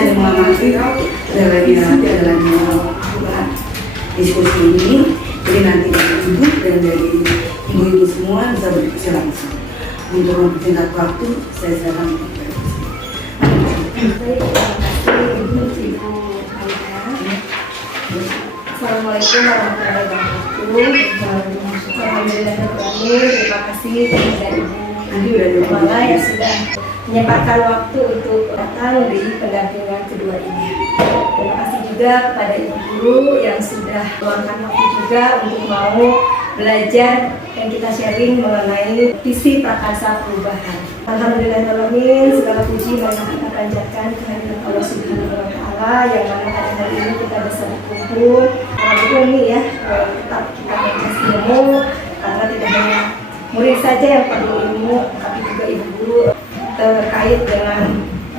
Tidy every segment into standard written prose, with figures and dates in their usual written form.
yang mengamati ada lagi diskusi ini. Jadi nanti dari ibu dan dari ibu-ibu semua bisa berdiskusi langsung. Untuk mempersingkat waktu, saya silakan. Assalamualaikum warahmatullahi wabarakatuh. Alhamdulillah, terima kasih kepada Ibu Mala yang sudah menyempatkan waktu untuk datang di pendampingan kedua ini. Terima kasih juga kepada Ibu Guru yang sudah meluangkan waktu juga untuk mau belajar dan kita sharing mengenai visi prakarsa perubahan. Alhamdulillahirrahmanirrahim, segala puji marilah kita panjatkan kehadirat Allah Subhanahu wa Ta'ala yang mana pada hari ini kita bisa berkumpul. Walaupun ini ya, tetap kita mengasih ilmu karena tidak hanya murid saja yang perlu ilmu, tapi juga ibu guru terkait dengan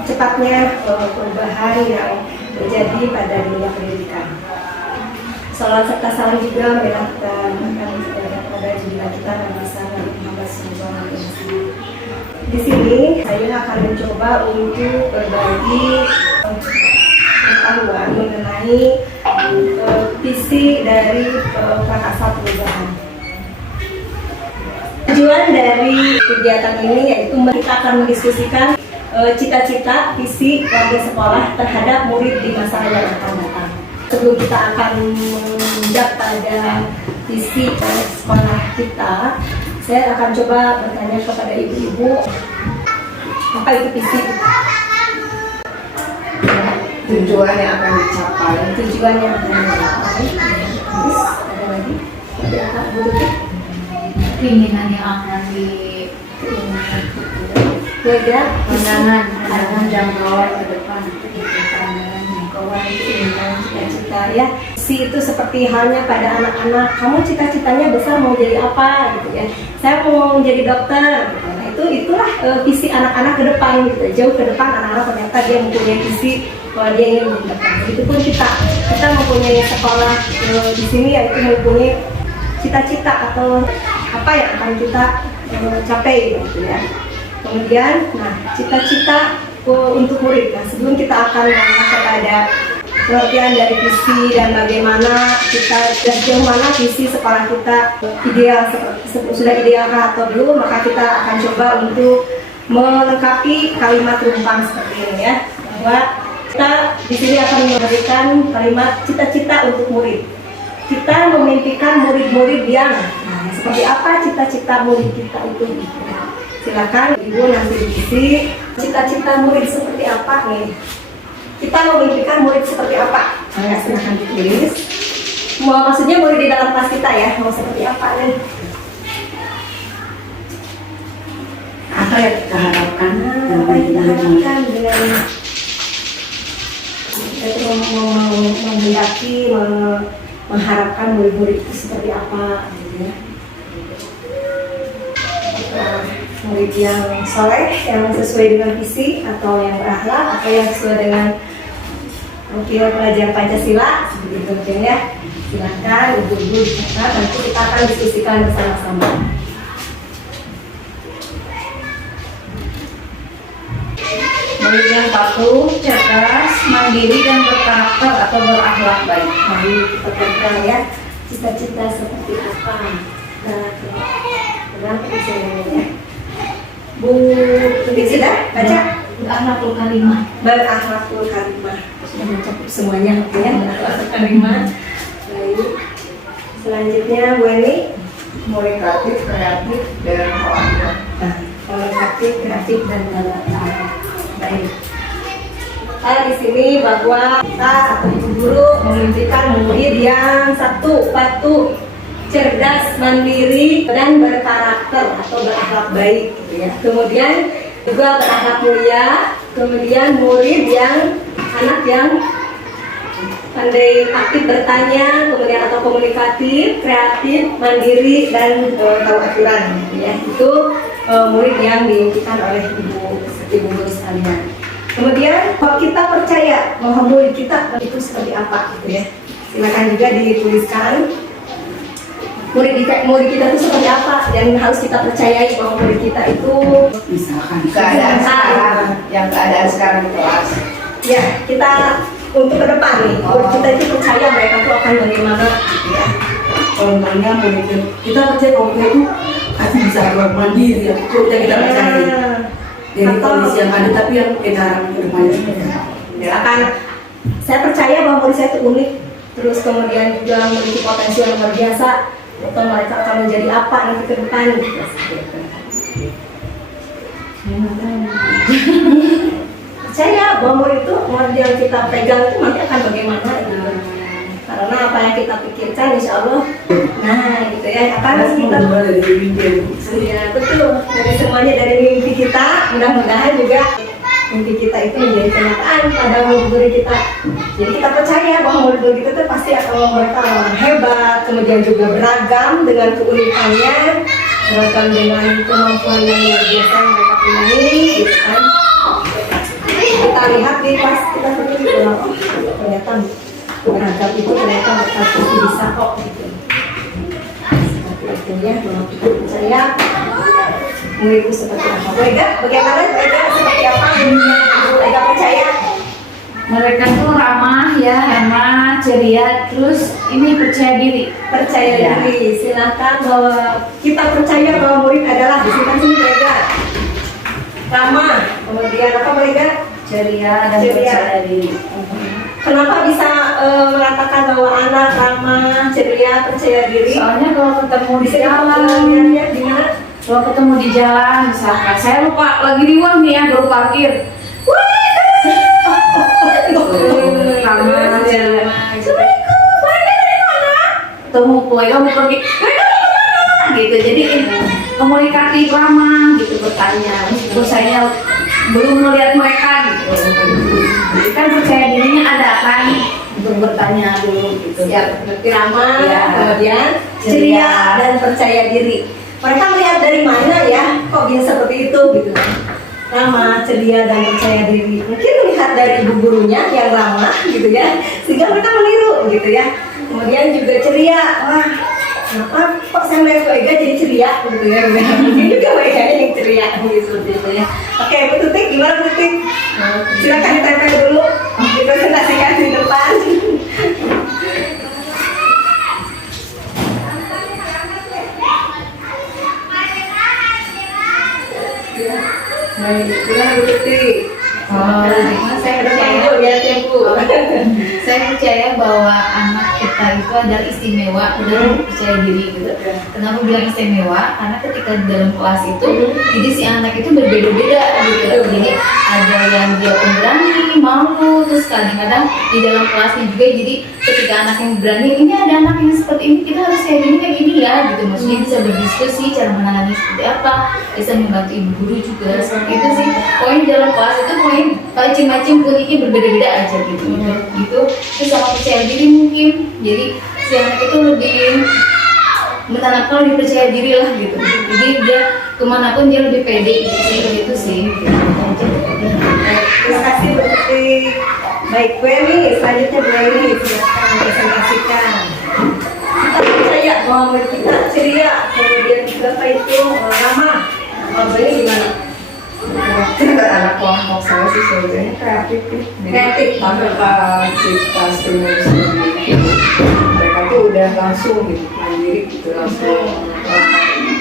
cepatnya perubahan yang terjadi pada dunia pendidikan. Salam serta salam juga marilah kita akan pada junjungan kita Nabi besar Nabi Muhammad SAW. Di sini saya akan mencoba untuk berbagi pengetahuan mengenai visi dari prakarsa perubahan. Tujuan dari kegiatan ini yaitu kita akan mendiskusikan cita-cita visi warga sekolah terhadap murid di masa yang akan datang. Sebelum kita akan menjawab pada visi sekolah kita, saya akan coba bertanya kepada ibu-ibu, apa itu visi? Tujuan yang akan dicapai. Tujuan yang akan dicapai. Terus ada lagi? Ada apa? Keinginan yang akan Beda pandangan jangkauan ke depan, jangkauan, keinginan, cita-cita ya. Si itu seperti halnya pada anak-anak, kamu cita-citanya besar mau jadi apa gitu ya. Saya mau menjadi dokter gitu. Nah itulah visi anak-anak ke depan gitu. Jauh ke depan anak-anak ternyata dia mempunyai visi bahwa dia ingin menjadi dokter. Begitupun kita mempunyai sekolah di sini yaitu mempunyai cita-cita atau apa yang akan kita capai gitu ya. Kemudian, cita-cita untuk murid. Nah, sebelum kita akan mengangkat kepada pengertian dari visi dan bagaimana kita sejauh mana visi sekolah kita ideal, sudah idealkah atau belum, maka kita akan coba untuk melengkapi kalimat rumpang seperti ini ya, bahwa kita di sini akan memberikan kalimat cita-cita untuk murid. Kita memimpikan murid-murid yang seperti apa cita-cita murid kita itu. Silakan ibu nanti diisi cita-cita murid seperti apa nih. Kita memimpikan murid seperti apa? Silakan ditulis. Maksudnya murid di dalam kelas kita ya, mau seperti apa nih? Apa yang kita harapkan? Apa yang kita harapkan dengan kita menghendaki mengharapkan murid-murid itu seperti apa gitu ya. Murid yang soleh, yang sesuai dengan visi, atau yang berakhlak, atau yang sesuai dengan pelajaran Pancasila, seperti itu mungkin ya. Silakan ibu-ibu dicatat, nanti kita akan diskusikan bersama-sama. murid yang patuh, cerdas, mandiri dan berkarakter atau berakhlak baik. Mari kita tentang ya cita-cita seperti apa. Kenapa bisa ya? Bu sudah baca Berakhlakul karimah. berakhlakul karimah. Sudah mencakup semuanya ya. Berakhlakul karimah. Baik. Selanjutnya Bu Eni, Komunikatif, kreatif, dan proaktif. komunikatif, kreatif dan berakatif. Baik. Di sini bahwa kita atau ibu guru memimpikan murid yang satu patuh, cerdas, mandiri, dan berkarakter atau berakhlak baik gitu ya. Kemudian juga berakhlak mulia. Kemudian murid yang anak yang pandai aktif bertanya, kemudian atau komunikatif, kreatif, mandiri, dan tahu aturan gitu ya. Itu murid yang diimpikan oleh ibu guru sekalian. Kemudian kalau kita percaya bahwa murid kita itu seperti apa gitu ya. Silakan juga dituliskan murid kita itu seperti apa yang harus kita percayai bahwa murid kita itu Misalkan Keadaan sekarang di kelas. ya kita untuk ke depan nih, kita itu percaya mereka tuh akan bagaimana gitu ya. Kalau misalnya mereka, kita percaya kalau mereka itu pasti bisa keluar mandiri, ya itu kita percaya. Jadi kondisi yang ada tapi yang kita harapkan ke depannya seperti apa? Ya kan, saya percaya bahwa murid saya itu unik, terus kemudian juga memiliki potensi yang luar biasa, atau mereka akan menjadi apa nanti ke depan gitu. Percaya bahwa murid itu murid yang kita pegang itu nanti akan bagaimana gitu. Karena apa yang kita pikirkan insya Allah, nah gitu ya, akan kita Dari mimpi yang ya betul, dari semuanya dari mimpi kita, mudah-mudahan juga mimpi kita itu menjadi kenyataan pada murid-murid kita. Jadi kita percaya bahwa murid-murid kita itu pasti akan mereka orang hebat, kemudian juga beragam dengan keunikannya, beragam dengan kemampuan yang luar biasa yang mereka punya, gitu kan. Kita lihat di kelas kita sendiri bahwa ternyata beragam itu ternyata mereka pasti bisa kok gitu. Seperti itu ya, bahwa kita percaya murid itu seperti apa. Mereka bagaimana mereka seperti apa yang mereka percaya? Mereka tuh ramah ya, hemat, ceria, terus ini percaya diri. Percaya Ya. diri. Silakan bahwa kita percaya bahwa murid adalah disini sini mereka ramah, kemudian apa mereka Ceria dan Ceria. percaya diri. kenapa bisa mengatakan bahwa anak ramah, ceria, percaya diri? Soalnya kalau ketemu di Bisa jalan, lihat di mana? kalau ketemu di jalan, misalkan saya lupa lagi di uang nih ya, baru parkir. Ramah, ceria. Temu kue kamu pergi gitu, jadi komunikatif ramah gitu, bertanya meskipun saya belum melihat mereka gitu, jadi kan percaya dirinya ada kan untuk bertanya dulu gitu. Ya, berarti ramah, Ya. kemudian Ceria. ceria dan percaya diri. Mereka melihat dari mana ya? Kok bisa seperti itu gitu? Ramah, ceria dan percaya diri. Mungkin melihat dari ibu gurunya yang ramah gitu ya, sehingga mereka meniru gitu ya. Kemudian juga ceria. Wah, kenapa kok saya melihat Bu Ega jadi ceria gitu ya? Mungkin juga Bu Ega yang ceria gitu ya. Oke, Bu Tutik, gimana Bu Tutik? Silakan ditempel dulu, dipresentasikan di depan. Baik, gimana Bu Tutik? Saya Percaya percaya, lihat ya Bu. saya percaya bahwa anak kita itu adalah istimewa dan percaya diri gitu. Kenapa bilang istimewa? Karena ketika di dalam kelas itu, jadi si anak itu berbeda-beda gitu. Jadi ada yang dia pemberani, malu, terus kadang-kadang di dalam kelasnya juga. Jadi ketika anak yang berani, ini ada anak yang seperti ini, kita harus kayak gini ya gitu. Maksudnya bisa berdiskusi cara menangani seperti apa, bisa membantu ibu guru juga seperti itu sih. Poin dalam kelas itu poin macam-macam uniknya berbeda-beda aja gitu. Gitu. Terus sama percaya diri mungkin. Jadi si anak itu lebih menanamkan lebih percaya diri lah gitu. Jadi dia kemanapun dia lebih pede gitu sih. Terima kasih Bu Tutik. Baik, Bu Eni, selanjutnya Bu Eni, silakan presentasikan. Kita percaya bahwa murid kita ceria, kemudian juga apa itu ramah. Bu Eni gimana? Anak kelompok saya sih sebenarnya kreatif ya. Kreatif. Tanpa kita stimulus sedikit, mereka tuh udah langsung gitu mandiri gitu, langsung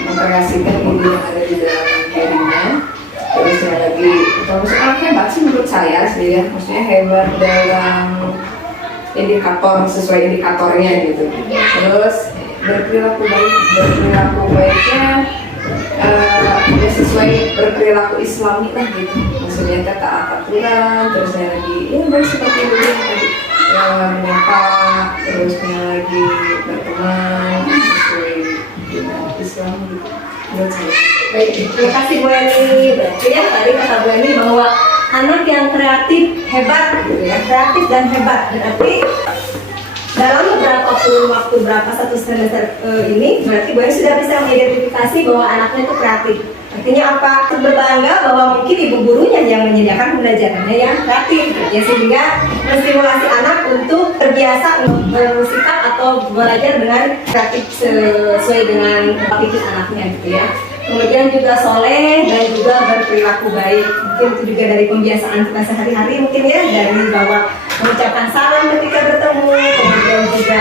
mengkreasikan ide yang ada di dalam dirinya. Terusnya lagi, terus hebat sih menurut saya sih ya, maksudnya hebat dalam indikator sesuai indikatornya gitu. Terus berperilaku baiknya ya sesuai berperilaku Islami lah gitu, maksudnya taat aturan, terusnya lagi ya baik seperti itu yang tadi menyapa, terusnya lagi berteman sesuai dengan Islam gitu menurut saya. Baik, terima kasih Bu Eni. Berarti ya tadi kata Bu Eni bahwa anak yang kreatif hebat gitu ya, kreatif dan hebat. Berarti dalam beberapa waktu berapa satu semester ini berarti Bu Eni sudah bisa mengidentifikasi bahwa anaknya itu kreatif. Artinya apa? Berbangga bahwa mungkin ibu gurunya yang menyediakan pembelajarannya yang kreatif ya, sehingga menstimulasi anak untuk terbiasa bersikap atau belajar dengan kreatif sesuai dengan pikir anaknya gitu ya. kemudian juga soleh dan juga berperilaku baik. Mungkin itu juga dari pembiasaan kita sehari-hari mungkin ya, dari bahwa mengucapkan salam ketika bertemu, kemudian juga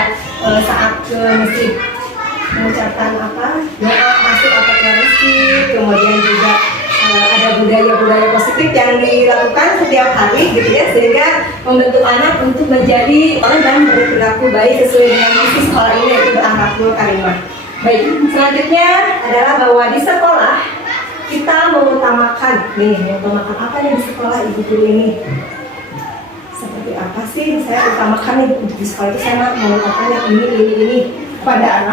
saat ke masjid mengucapkan doa masuk atau keluar masjid, kemudian juga ada budaya-budaya positif yang dilakukan setiap hari gitu ya, sehingga membentuk anak untuk menjadi orang dan berperilaku baik sesuai dengan misi sekolah ini, yaitu berakhlakul karimah. Baik, selanjutnya adalah bahwa di sekolah kita mengutamakan apa nih di sekolah ibu guru ini? Seperti apa sih saya utamakan nih di sekolah itu? Saya mengutamakan yang ini pada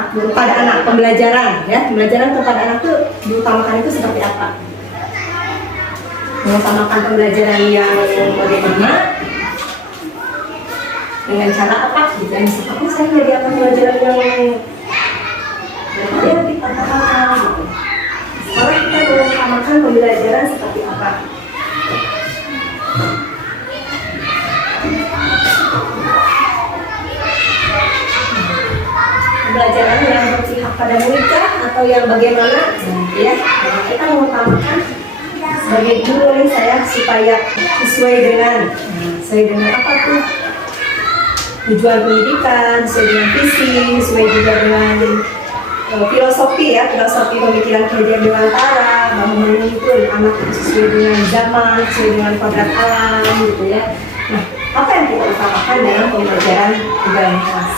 anak pembelajaran ya, pembelajaran kepada anak itu diutamakan itu seperti apa? Mengutamakan pembelajaran yang bagaimana, dengan cara apa gitu. Misalkan saya jadi apa pelajaran yang dikatakan gitu. Sekarang kita mengutamakan pembelajaran seperti apa? Pembelajaran yang berpihak pada murid atau yang bagaimana? Ya, kita mengutamakan sebagai guru nih saya supaya sesuai dengan apa tuh tujuan pendidikan, sesuai dengan visi, sesuai juga dengan filosofi pemikiran Ki Dewantara, bahwa menuntun anak sesuai dengan zaman, sesuai dengan kodrat alam gitu ya. Nah, apa yang kita utamakan dalam pembelajaran di dalam kelas?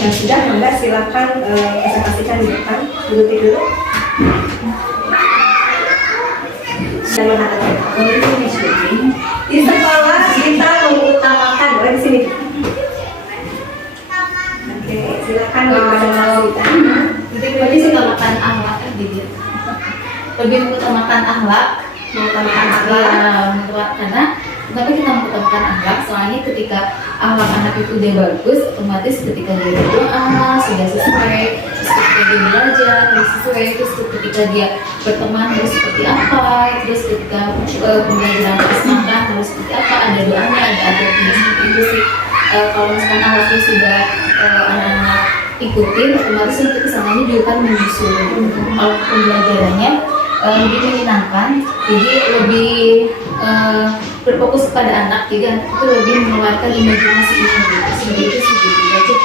Yang sudah, maka silakan presentasikan di depan. Duduk dulu. Dan menghadap di sekolah kita mengutamakan, boleh di sini. Oke, silakan dipresentasikan. Lebih mengutamakan akhlak gitu. Lebih mengutamakan akhlak, karena kenapa kita mengutamakan akhlak? Soalnya ketika akhlak anak itu udah bagus, otomatis ketika dia berdoa sudah sesuai, terus ketika dia belajar harus sesuai, terus ketika dia berteman harus seperti apa, terus ketika pembelajaran harus makan harus seperti apa, ada doanya, ada adabnya, seperti itu sih. Kalau misalkan akhlaknya sudah anak-anak ikutin, otomatis untuk kesananya juga kan menyusul. Kalau pembelajarannya lebih menyenangkan, jadi lebih berfokus pada anak, jadi anak itu lebih mengeluarkan imajinasinya gitu. Seperti itu sih gitu aja.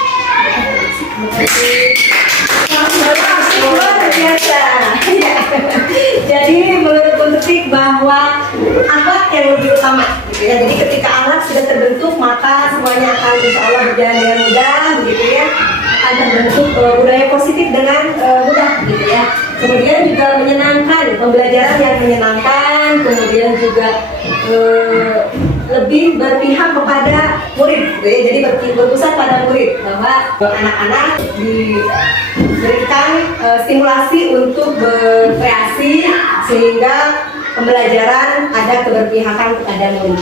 Luar biasa. Jadi menurut Buntik bahwa akhlak yang lebih utama gitu ya. Jadi ketika akhlak sudah terbentuk, maka semuanya akan insya Allah berjalan dengan mudah begitu ya. Akan terbentuk budaya positif dengan mudah gitu ya. Kemudian juga menyenangkan, pembelajaran yang menyenangkan, kemudian juga lebih berpihak kepada murid gitu ya. Jadi berpusat pada murid, bahwa anak-anak diberikan stimulasi untuk berkreasi sehingga pembelajaran ada keberpihakan kepada murid.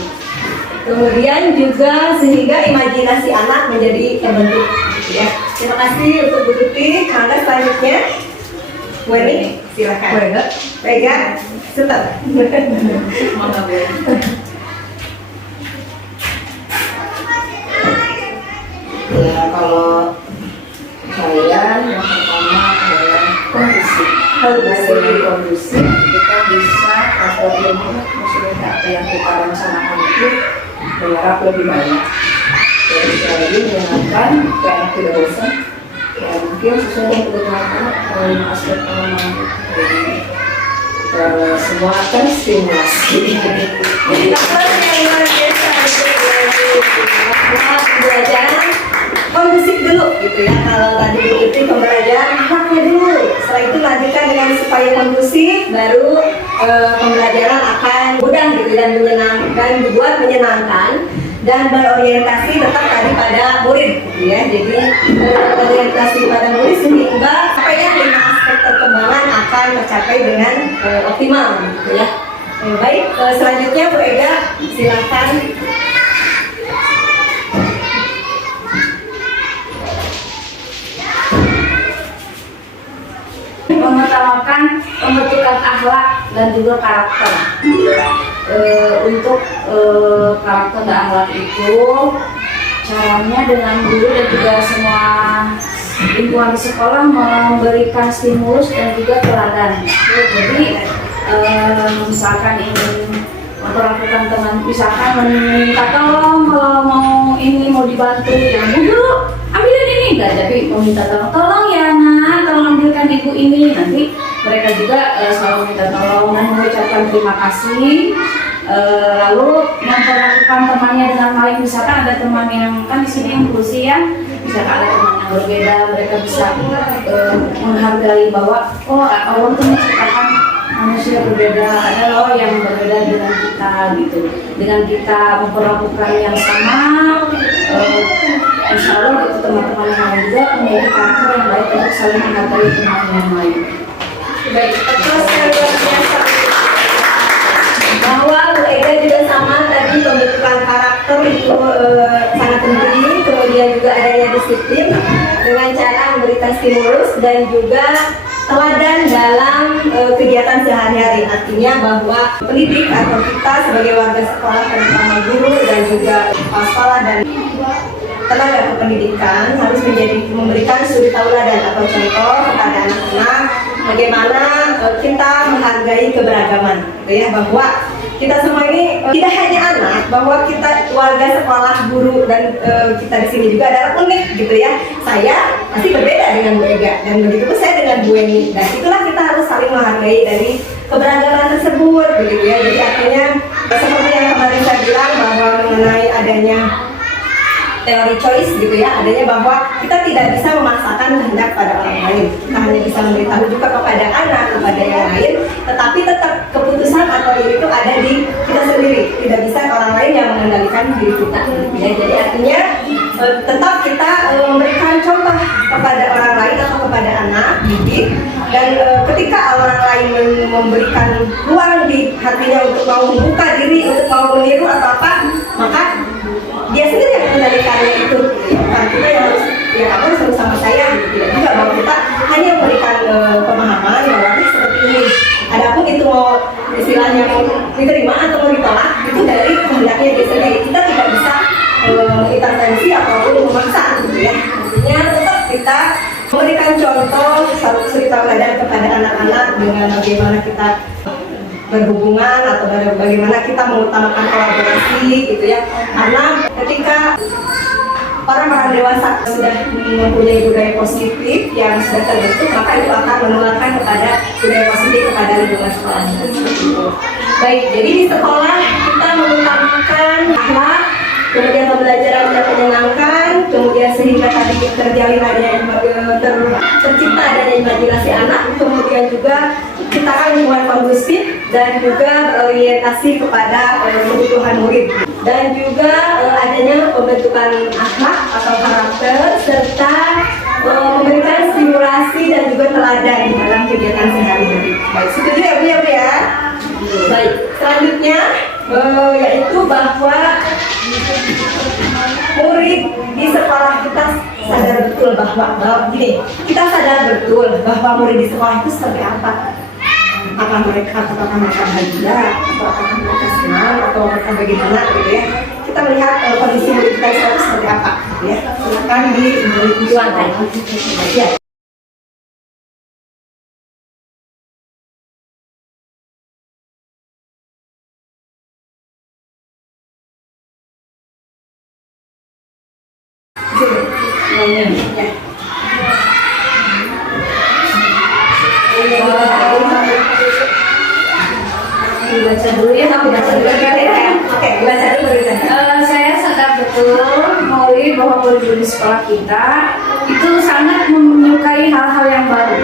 Kemudian juga sehingga imajinasi anak menjadi terbentuk gitu ya. Terima kasih untuk Bu Tuti. Maka selanjutnya Weni, silakan. Vega, sebentar. Ya, kalau saya yang pertama adalah kondusif. Kondusif kita bisa atau ilmu maksudnya apa yang kita rencanakan itu menyerap lebih banyak. Jadi sekali lagi menyenangkan, supaya anak tidak bosan. Ya mungkin sesuai dengan kebutuhan anak, kalau lima aspek pengalaman. Jadi semua terstimulasi. Jadi pembelajaran kondusif dulu gitu ya. Kalau tadi itu pembelajaran akhlaknya dulu, setelah itu lanjutkan dengan supaya kondusif, baru pembelajaran akan mudah gitu dan menyenangkan, dan dibuat menyenangkan dan berorientasi tetap tadi pada murid gitu ya. Jadi orientasi pada murid sehingga apa ya 5 aspek perkembangan akan tercapai dengan optimal gitu ya. Baik, selanjutnya Bu Eda silakan. Mengutamakan pembentukan akhlak dan juga karakter. Untuk karakter dan akhlak itu caranya dengan guru dan juga semua lingkungan di sekolah memberikan stimulus dan juga teladan. Jadi misalkan ingin memperlakukan teman, misalkan meminta tolong kalau mau dibantu, ya Bu Guru ambilin ini enggak, tapi meminta tolong ya nak, tolong ambilkan ibu ini. Nanti mereka juga selalu minta tolong dan mengucapkan terima kasih. Lalu memperlakukan temannya dengan baik. Misalkan ada teman yang kan di sini inklusi ya, misalkan ada teman yang berbeda, mereka bisa menghargai bahwa Allah tuh menciptakan manusia berbeda, ada loh yang berbeda dengan kita gitu. Dengan kita memperlakukan yang sama, insya Allah gitu, teman-teman yang lain juga memiliki karakter yang baik untuk saling menghargai teman yang lain. Baik, terus yang luar biasa bahwa Bu Ega juga sama tadi, pembentukan karakter itu sangat penting, kemudian juga adanya disiplin dengan cara memberikan stimulus dan juga teladan dalam kegiatan sehari-hari. Artinya bahwa pendidik atau kita sebagai warga sekolah, terutama guru dan juga kepala sekolah dan tenaga kependidikan harus memberikan suri tauladan atau contoh kepada anak-anak bagaimana kita menghargai keberagaman, gitu ya, bahwa kita semua ini tidak hanya anak, bahwa kita warga sekolah, guru dan kita di sini juga adalah unik, gitu ya. Saya pasti berbeda dengan Bu Ega dan begitu pun saya dengan Bu Eni. Dan itulah kita harus saling menghargai dari keberagaman tersebut, begitu ya. Jadi artinya seperti yang kemarin saya bilang bahwa mengenai adanya teori choice, gitu ya, adanya bahwa kita tidak bisa memaksakan kehendak pada orang lain. Kita hanya bisa memberitahu juga kepada anak, kepada yang lain, tetapi tetap keputusan atau itu ada di kita sendiri. Tidak bisa orang lain yang mengendalikan diri kita, gitu ya. Jadi artinya tetap kita memberikan contoh kepada orang lain atau kepada anak didik, dan ketika orang lain memberikan ruang di hatinya untuk mau membuka diri, untuk mau meniru atau apa, maka dia sendiri yang mengendalikannya itu. Bukan kita yang harus, ya kamu harus sama saya, gitu ya. Juga bahwa kita hanya memberikan pemahaman bahwa ini seperti ini. Adapun itu mau istilahnya mau diterima atau mau ditolak, itu dari kehendaknya dia sendiri. Kita tidak bisa intervensi ataupun memaksa, gitu ya. Artinya tetap kita memberikan contoh suri tauladan kepada anak-anak dengan bagaimana kita berhubungan atau bagaimana kita mengutamakan kolaborasi, gitu ya. Karena ketika orang-orang dewasa sudah mempunyai budaya positif yang sudah terbentuk, maka itu akan menularkan kepada budaya positif kepada lingkungan sekolah. Baik, jadi di sekolah kita mengutamakan akhlak, kemudian pembelajaran yang menyenangkan, kemudian sehingga tadi terjalin adanya tercipta adanya imajinasi anak, kemudian juga ciptakan lingkungan kondusif dan juga berorientasi kepada kebutuhan murid, dan juga adanya pembentukan akhlak atau karakter serta memberikan stimulasi dan juga teladan dalam kegiatan sehari-hari. Baik, setuju ya Bu ya? Baik, selanjutnya yaitu bahwa murid di sekolah kita sadar betul bahwa gini, kita sadar betul bahwa murid di sekolah itu seperti apa. Apakah mereka bahagia, atau apakah mereka senang, atau mereka bagaimana, gitu ya. Kita melihat kondisi murid kita itu seperti apa, gitu ya. Silakan di lantai. Ya. Baca dulu ya, aku baca dulu ya. Oke, baca dulu. Saya sadar betul Mauli bahwa murid di sekolah kita itu sangat menyukai hal-hal yang baru,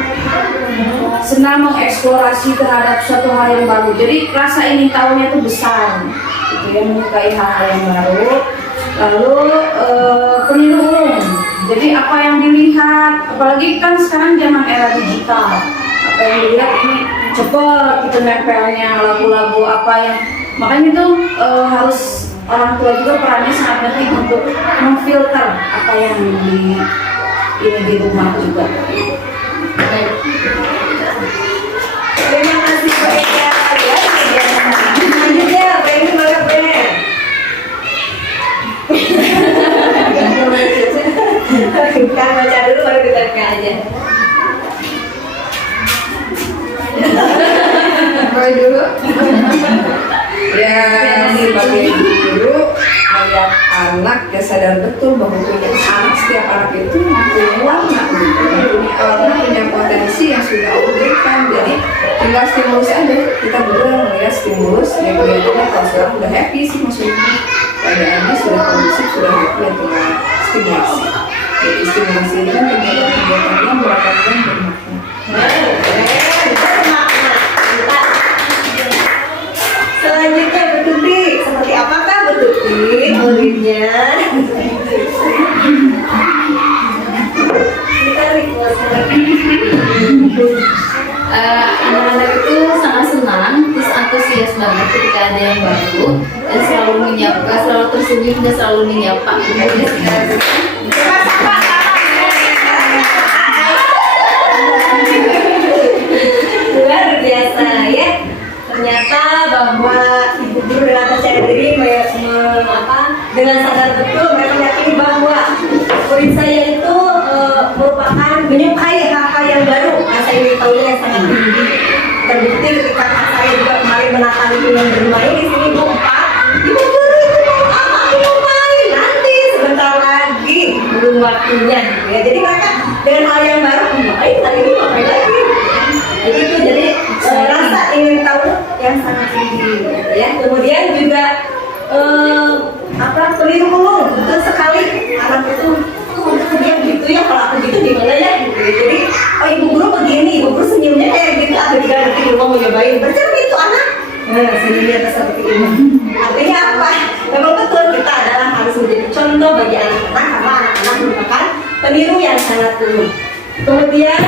senang mengeksplorasi terhadap suatu hal yang baru. Jadi rasa ingin tahunya itu besar, gitu ya, menyukai hal-hal yang baru. Lalu peniru umum. Jadi apa yang dilihat, apalagi kan sekarang zaman era digital, apa yang dilihat ini cepet gitu nempelnya, lagu-lagu apa yang, makanya tuh harus orang tua juga perannya sangat penting untuk memfilter apa yang di rumah juga. Baik. Terima kasih Bu Ega ya. Selanjutnya, apa ini malah benar? Roy dulu. Ya, sebagai guru melihat anak ya sadar betul bahwa punya anak, setiap anak itu punya warna, punya potensi yang sudah Allah berikan. Jadi tinggal stimulus aja. Kita berdua melihat stimulus yang kelihatannya kalau sekarang udah happy sih, maksudnya keadaannya sudah kondusif, sudah happy, ya tinggal stimulasi. Jadi stimulasi ini kan kegiatan yang bermakna. Selanjutnya Betuti, seperti apakah Betuti muridnya? Kita request Anak-anak itu sangat senang, terus antusias banget ketika ada yang baru dan selalu menyapa, selalu tersenyum dan selalu menyapa. Luar biasa ya. Ternyata bahwa ibu guru dengan percaya diri dengan sadar betul mereka meyakini bahwa murid saya itu merupakan menyukai hal-hal yang baru. Rasa ingin tahunya yang sangat tinggi. Terbukti ketika saya juga kemarin menakani dengan bermain di sini Bu Pak. Ibu guru itu mau apa? Mau main nanti sebentar lagi, belum waktunya. Ya, jadi mereka dengan hal yang baru main hari ini main lagi. Jadi rasa ingin tahu yang sangat tinggi. Ya, kemudian juga peliru betul sekali anak itu. Dia gitu ya, kalau aku gitu gimana ya gitu ya. Jadi ibu guru begini, ibu guru senyumnya kayak gitu, ada juga nanti di rumah mau nyobain bercermin itu anak, senyumnya seperti ini. Artinya apa? Memang betul kita adalah harus menjadi contoh bagi anak-anak karena anak-anak merupakan peniru yang sangat dulu. Kemudian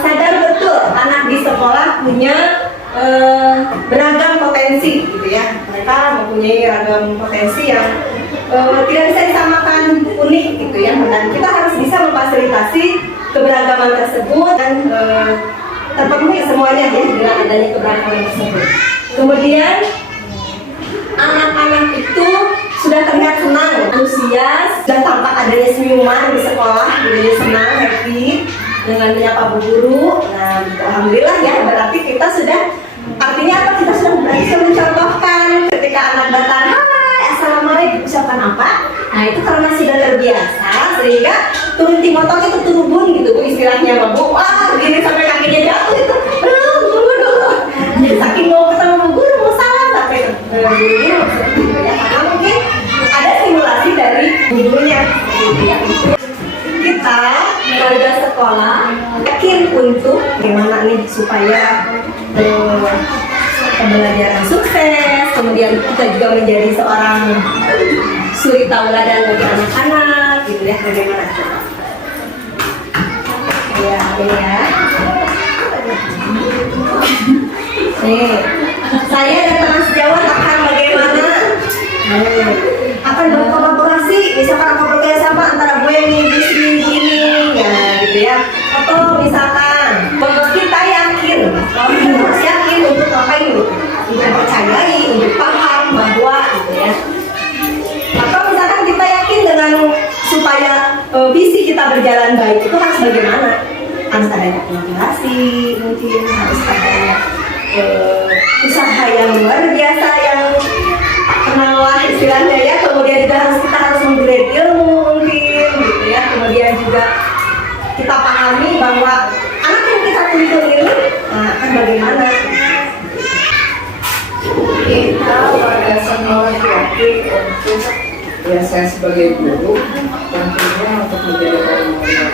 sadar betul anak di sekolah punya beragam potensi gitu ya. Mereka mempunyai ragam potensi yang tidak bisa disamakan, unik gitu ya. Dan kita harus bisa memfasilitasi keberagaman tersebut dan terpenuhi semuanya ya dengan adanya keberagaman tersebut. Kemudian anak-anak itu sudah terlihat senang, antusias, dan tampak adanya senyuman di sekolah, jadi senang, happy dengan menyapa bu guru. Nah, alhamdulillah ya, berarti kita sudah, artinya apa? Kita sudah berhasil mencontohkan ketika anak datang, hai, assalamualaikum, ucapan apa? Nah, itu karena sudah terbiasa, sehingga turun timotong itu turun gitu bu, istilahnya bu. Wah, begini sampai kakinya jatuh itu, belum, tunggu dulu. Jadi saking mau ketemu bu guru, mau salam sampai gurunya seperti itu ya. Karena mungkin ada stimulasi dari gurunya gitu ya. Kita warga sekolah yakin untuk gimana nih supaya pembelajaran sukses, kemudian kita juga menjadi seorang suri tauladan bagi anak-anak gitu ya. Bagaimana coba? Ya, ini ya. Nih, saya dan teman sejawat akan bagaimana? Akan berkolaborasi, misalkan akan bekerja sama antara gue nih, ini, ya gitu ya. Atau misalkan kita yakin, kita harus yakin untuk apa ini? Untuk percayai, untuk paham bahwa gitu ya. Atau misalkan kita yakin dengan supaya visi kita berjalan baik itu harus bagaimana? Harus adanya kolaborasi, mungkin harus adanya usaha yang luar biasa yang kenal istilahnya ya. Kemudian juga kita harus menggrade ilmu mungkin gitu ya. Kemudian juga kita pahami bahwa anak yang kita tuntun ini akan bagaimana. Kita pada sekolah yakin untuk ya saya sebagai guru tentunya untuk menjadi orang yang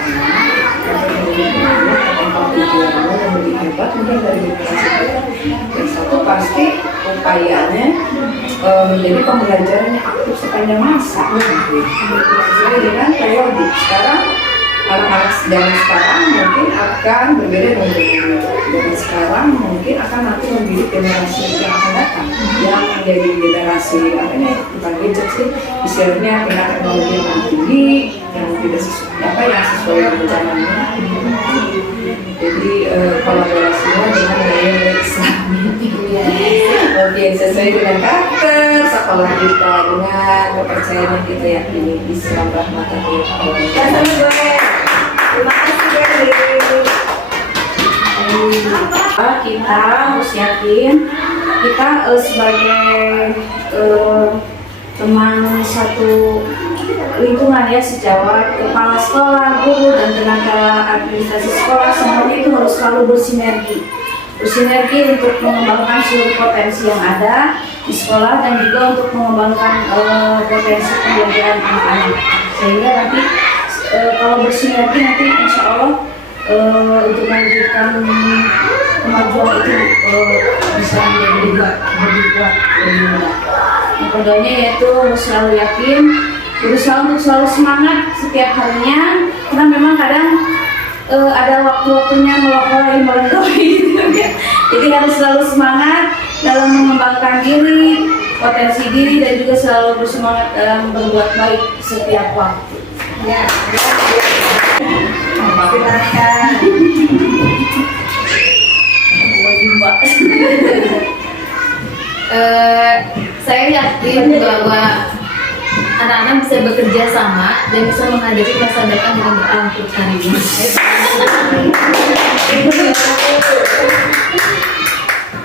tempat tujuannya yang lebih hebat mungkin dari generasi yang satu pasti upayanya menjadi pembelajaran yang aktif sepanjang masa. Jadi dengan periodik sekarang anak-anak zaman sekarang mungkin akan berbeda dengan zaman sekarang mungkin akan nanti mendidik generasi yang akan datang yang menjadi generasi apa nih bukan gadget sih istilahnya tingkat teknologi yang tinggi yang tidak sesuai dengan zamannya. Jadi kolaborasinya dengan gaya Islami mungkin sesuai dengan karakter sekolah kita dengan kepercayaan kita yakini Islam rahmatan lil alamin. Terima kasih Dewi. Kita harus yakin kita sebagai teman satu lingkungan ya, sejawat, kepala sekolah, guru, dan tenaga administrasi sekolah, semuanya itu harus selalu bersinergi untuk mengembangkan seluruh potensi yang ada di sekolah dan juga untuk mengembangkan potensi pembelajaran anak-anak, sehingga nanti kalau bersinergi nanti insya Allah untuk mewujudkan kemajuan itu bisa menjadi lebih kuat. Keduanya yaitu selalu yakin, berusaha untuk selalu semangat setiap harinya, karena memang kadang ada waktu-waktunya melokohi gitu ya. Jadi harus selalu semangat dalam mengembangkan diri, potensi diri, dan juga selalu bersemangat dalam berbuat baik setiap waktu. Ya, silakan. Saya yakin bahwa anak-anak bisa bekerja sama dan bisa menghadapi masa depan dengan berangsur hari ini.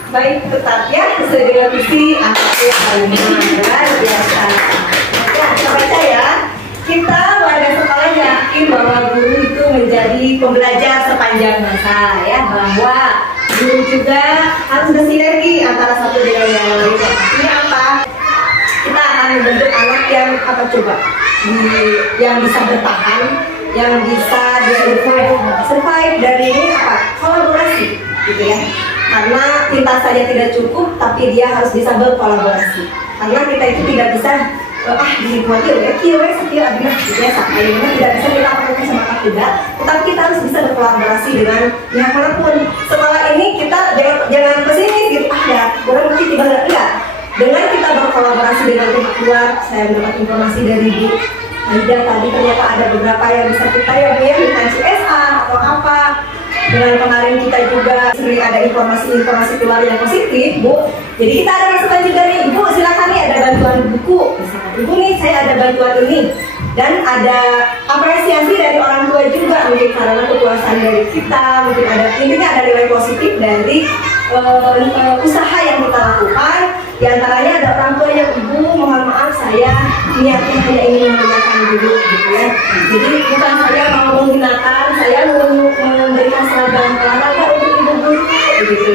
Baik, tetap ya sesuai dengan visi anaknya luar biasa. Ya, kita baca ya. Kita warga sekolah yakin bahwa guru itu menjadi pembelajar sepanjang masa ya, bahwa guru juga harus bersinergi antara satu dengan yang lain. Artinya apa? Kita akan membentuk anak yang apa coba? Yang bisa bertahan, yang bisa survive dari apa? Kolaborasi, gitu ya. Karena tinta saja tidak cukup, tapi dia harus bisa berkolaborasi. Karena kita itu tidak bisa dinikmati oleh sekian gitu ya, sampai dimana tidak bisa kita pakai kacamata kuda, tetapi kita harus bisa berkolaborasi dengan pihak manapun. Sekolah ini kita jangan pesimis gitu, ya kurang mungkin tiba enggak. Dengan kita berkolaborasi dengan pihak luar, saya mendapat informasi dari Bu Aida tadi, ternyata ada beberapa yang bisa kita ya Bu ya, dengan CSR atau apa. Dengan kemarin kita juga sering ada informasi keluar yang positif, Bu. Jadi kita ada masukan juga nih, Ibu silakan nih, ada bantuan buku. Misalkan Ibu nih, saya ada bantuan ini. Dan ada apresiasi dari orang tua juga, mungkin karena kekuasaan dari kita, mungkin ada intinya ada nilai positif dari usaha yang kita lakukan. Di antaranya ada orang tua yang, Ibu mohon maaf saya niatnya hanya ingin memuliakan dulu gitu ya. Jadi bukan saya mau menggunakan, saya mau memberikan seragam olahraga untuk ibu guru begitu.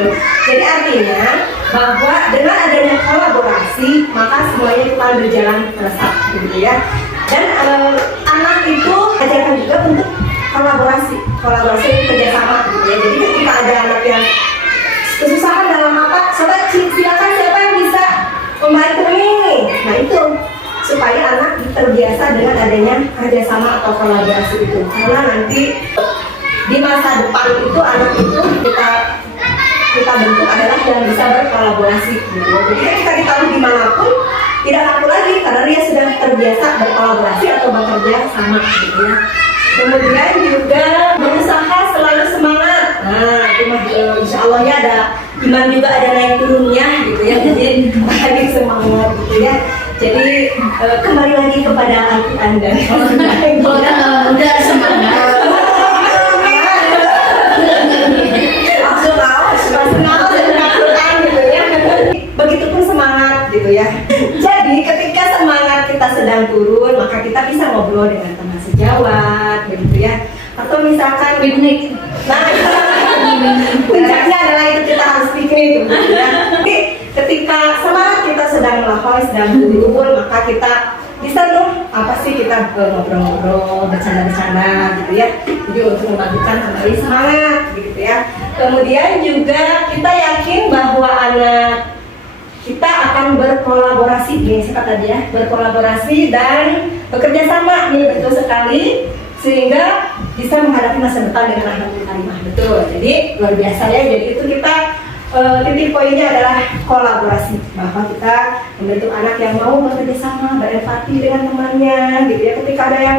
Jadi artinya bahwa dengan adanya kolaborasi maka semuanya itu akan berjalan melesat gitu ya. Dan anak itu ajarkan juga untuk kolaborasi itu kerjasama gitu ya. Jadi ketika ada anak yang kesusahan dalam apa, sobat silakan siapa yang bisa membantu ini. Nah itu supaya anak terbiasa dengan adanya kerjasama atau kolaborasi itu. Karena nanti di masa depan itu anak itu kita bentuk adalah yang bisa berkolaborasi gitu. Jadi ketika kita dimanapun tidak takut lagi karena dia sudah terbiasa berkolaborasi atau bekerja sama gitu ya. Kemudian juga berusaha selalu semangat. Nah itu insya Allah ya ada iman juga ada naik turunnya gitu ya. Jadi lagi semangat gitu ya. Jadi kembali lagi kepada Al-Quran dan udah semangat. Begitupun semangat gitu ya. Jadi ketika semangat kita sedang turun, maka kita bisa ngobrol dengan teman sejawat, begitu ya. Atau misalkan piknik. Nah, puncaknya adalah itu kita harus piknik, gitu ya. Jadi ketika semangat kita sedang melampaui, sedang berkumpul, maka kita bisa dong apa sih kita ngobrol-ngobrol, bercanda-bercanda gitu ya. Jadi untuk membangkitkan kembali semangat gitu ya. Kemudian juga kita yakin bahwa anak kita akan berkolaborasi, gini saya tadi ya, berkolaborasi dan bekerja sama, ini betul sekali, sehingga bisa menghadapi masa depan dengan akhlakul karimah, betul. Jadi luar biasa ya. Jadi itu kita titik poinnya adalah kolaborasi, bahwa kita membentuk anak yang mau bekerja sama, berempati dengan temannya, gitu ya. Ketika ada yang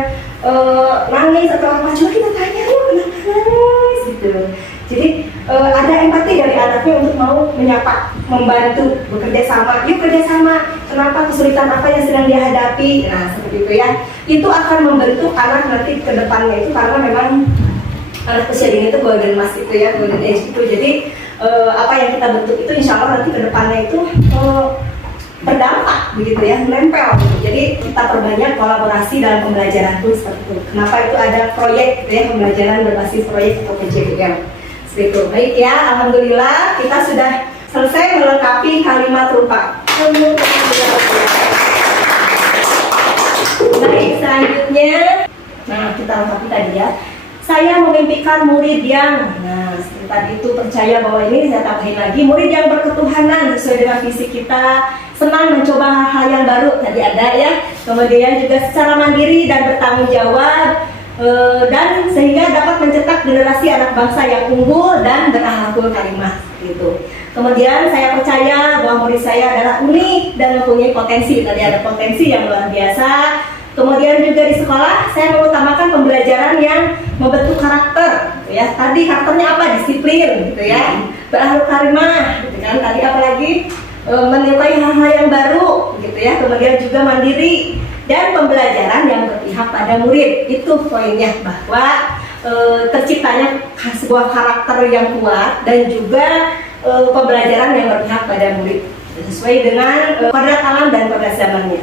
nangis atau apa, coba kita tanya, yuk kenapa nangis, gitu. Jadi ada empati dari anaknya untuk mau menyapa, membantu, bekerja sama. Yuk kerja sama. Kenapa, kesulitan apa yang sedang dihadapi? Nah seperti itu ya. Itu akan membentuk anak nanti ke depannya itu, karena memang anak usia dini itu golden mask itu ya, golden age itu. Jadi apa yang kita bentuk itu insya Allah nanti kedepannya itu berdampak begitu ya, menempel gitu. Jadi kita perbanyak kolaborasi dalam pembelajaran pun seperti itu. Kenapa itu ada proyek gitu ya, pembelajaran berbasis proyek atau PJBM seperti itu. Baik ya, alhamdulillah kita sudah selesai melengkapi kalimat rupa. Baik, selanjutnya, nah kita lengkapi tadi ya. Saya memimpikan murid yang, nah seperti tadi itu percaya bahwa ini saya tambahin lagi, murid yang berketuhanan sesuai dengan visi kita, senang mencoba hal-hal yang baru, tadi ada ya. Kemudian juga secara mandiri dan bertanggung jawab, dan sehingga dapat mencetak generasi anak bangsa yang unggul dan berakhlakul karimah gitu. Kemudian saya percaya bahwa murid saya adalah unik dan mempunyai potensi, tadi ada potensi yang luar biasa. Kemudian juga di sekolah saya mengutamakan pembelajaran yang membentuk karakter gitu ya. Tadi karakternya apa? Disiplin gitu ya, berakhlak karimah gitu kan. Tadi apalagi menyukai hal-hal yang baru gitu ya. Kemudian juga mandiri dan pembelajaran yang berpihak pada murid. Itu poinnya, bahwa terciptanya sebuah karakter yang kuat dan juga pembelajaran yang berpihak pada murid sesuai dengan kodrat alam dan kodrat zamannya.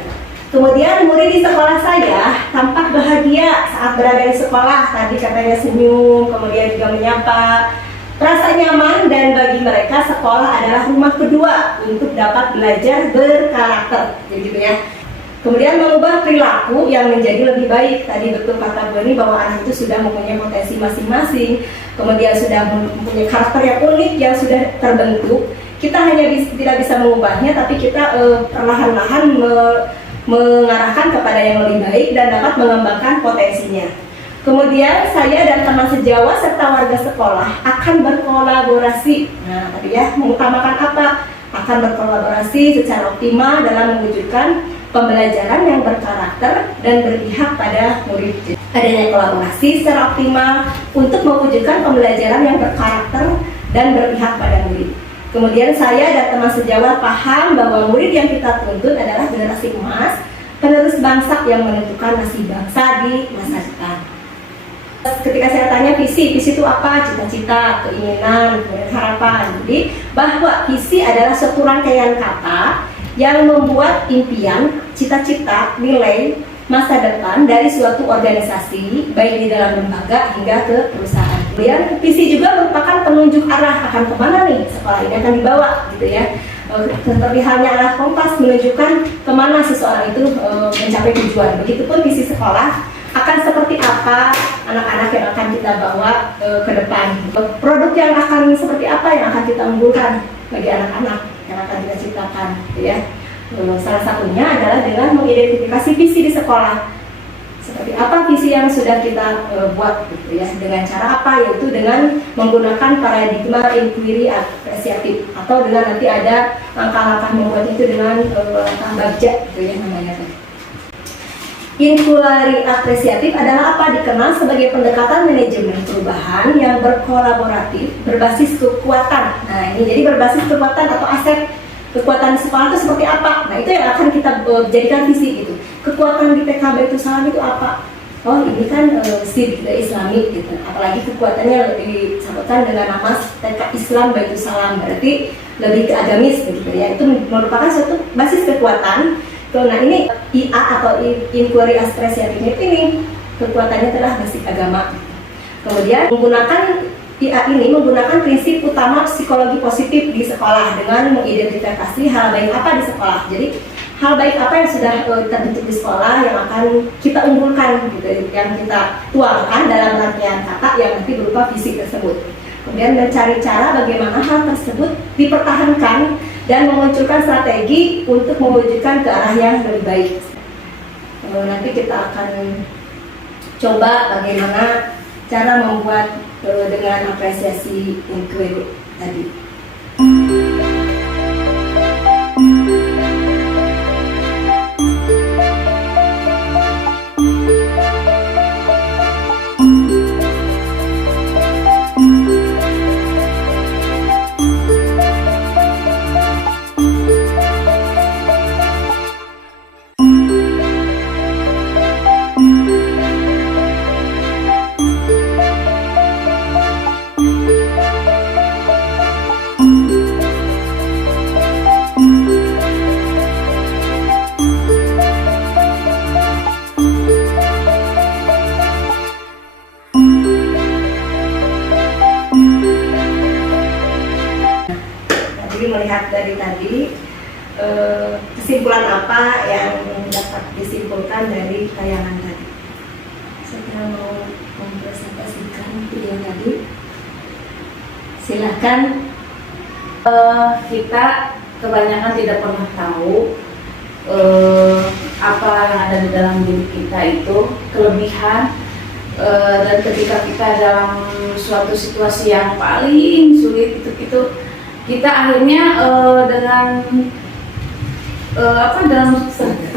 Kemudian murid di sekolah saya tampak bahagia saat berada di sekolah. Tadi katanya senyum, kemudian juga menyapa, merasa nyaman, dan bagi mereka sekolah adalah rumah kedua untuk dapat belajar berkarakter, gitu ya. Kemudian mengubah perilaku yang menjadi lebih baik. Tadi betul kata Bu Ani bahwa anak itu sudah mempunyai potensi masing-masing, kemudian sudah mempunyai karakter yang unik yang sudah terbentuk. Kita hanya tidak bisa mengubahnya, tapi kita perlahan-lahan mengarahkan kepada yang lebih baik dan dapat mengembangkan potensinya. Kemudian saya dan teman sejawat serta warga sekolah akan berkolaborasi. Nah, tadi ya, mengutamakan apa? Akan berkolaborasi secara optimal dalam mewujudkan pembelajaran yang berkarakter dan berpihak pada murid. Adanya kolaborasi secara optimal untuk mewujudkan pembelajaran yang berkarakter dan berpihak pada murid. Kemudian saya dan teman sejawat paham bahwa murid yang kita tuntut adalah generasi emas, penerus bangsa yang menentukan nasib bangsa di masa depan. Ketika saya tanya visi itu apa? Cita-cita, keinginan, kemudian harapan. Jadi bahwa visi adalah suatu rangkaian kata yang membuat impian, cita-cita, nilai masa depan dari suatu organisasi, baik di dalam lembaga hingga ke perusahaan. Kemudian visi juga merupakan penunjuk arah akan kemana nih sekolah ini akan dibawa gitu ya. Seperti halnya arah kompas menunjukkan kemana seseorang itu mencapai tujuan. Begitupun visi sekolah akan seperti apa anak-anak yang akan kita bawa ke depan. Produk yang akan seperti apa yang akan kita unggulkan bagi anak-anak yang akan kita ciptakan gitu ya. Salah satunya adalah dengan mengidentifikasi visi di sekolah. Seperti apa visi yang sudah kita buat gitu ya, dengan cara apa, yaitu dengan menggunakan paradigma inquiry apresiatif, atau dengan nanti ada langkah-langkah membuat itu dengan langkah bagja gitu ya namanya. Inquiry apresiatif adalah apa? Dikenal sebagai pendekatan manajemen perubahan yang berkolaboratif berbasis kekuatan. Nah ini jadi berbasis kekuatan atau aset kekuatan di sekolah itu seperti apa? Nah itu yang akan kita jadikan visi gitu. Kekuatan di TK Baitul Salam itu apa? Oh ini kan SID Islami gitu. Apalagi kekuatannya lebih disebutkan dengan nama TK Islam Baitul Salam, berarti lebih ke agamis begitu ya. Itu merupakan suatu basis kekuatan. Nah ini IA atau inquiry apresiatif ini kekuatannya telah basis agama. Kemudian menggunakan IA ini menggunakan prinsip utama psikologi positif di sekolah dengan mengidentifikasi hal baik apa di sekolah. Jadi hal baik apa yang sudah terbentuk di sekolah yang akan kita unggulkan gitu, yang kita tuangkan dalam rangkaian kata yang nanti berupa visi tersebut. Kemudian mencari cara bagaimana hal tersebut dipertahankan dan memunculkan strategi untuk mewujudkan ke arah yang lebih baik. Nanti kita akan coba bagaimana cara membuat dengan apresiasi inquiry tadi. Jadi melihat dari tadi, kesimpulan apa yang dapat disimpulkan dari tayangan tadi? Saya mau mempresentasikan video tadi. Silahkan. Kita kebanyakan tidak pernah tahu apa yang ada di dalam diri kita itu, kelebihan, dan ketika kita dalam suatu situasi yang paling sulit itu kita akhirnya dalam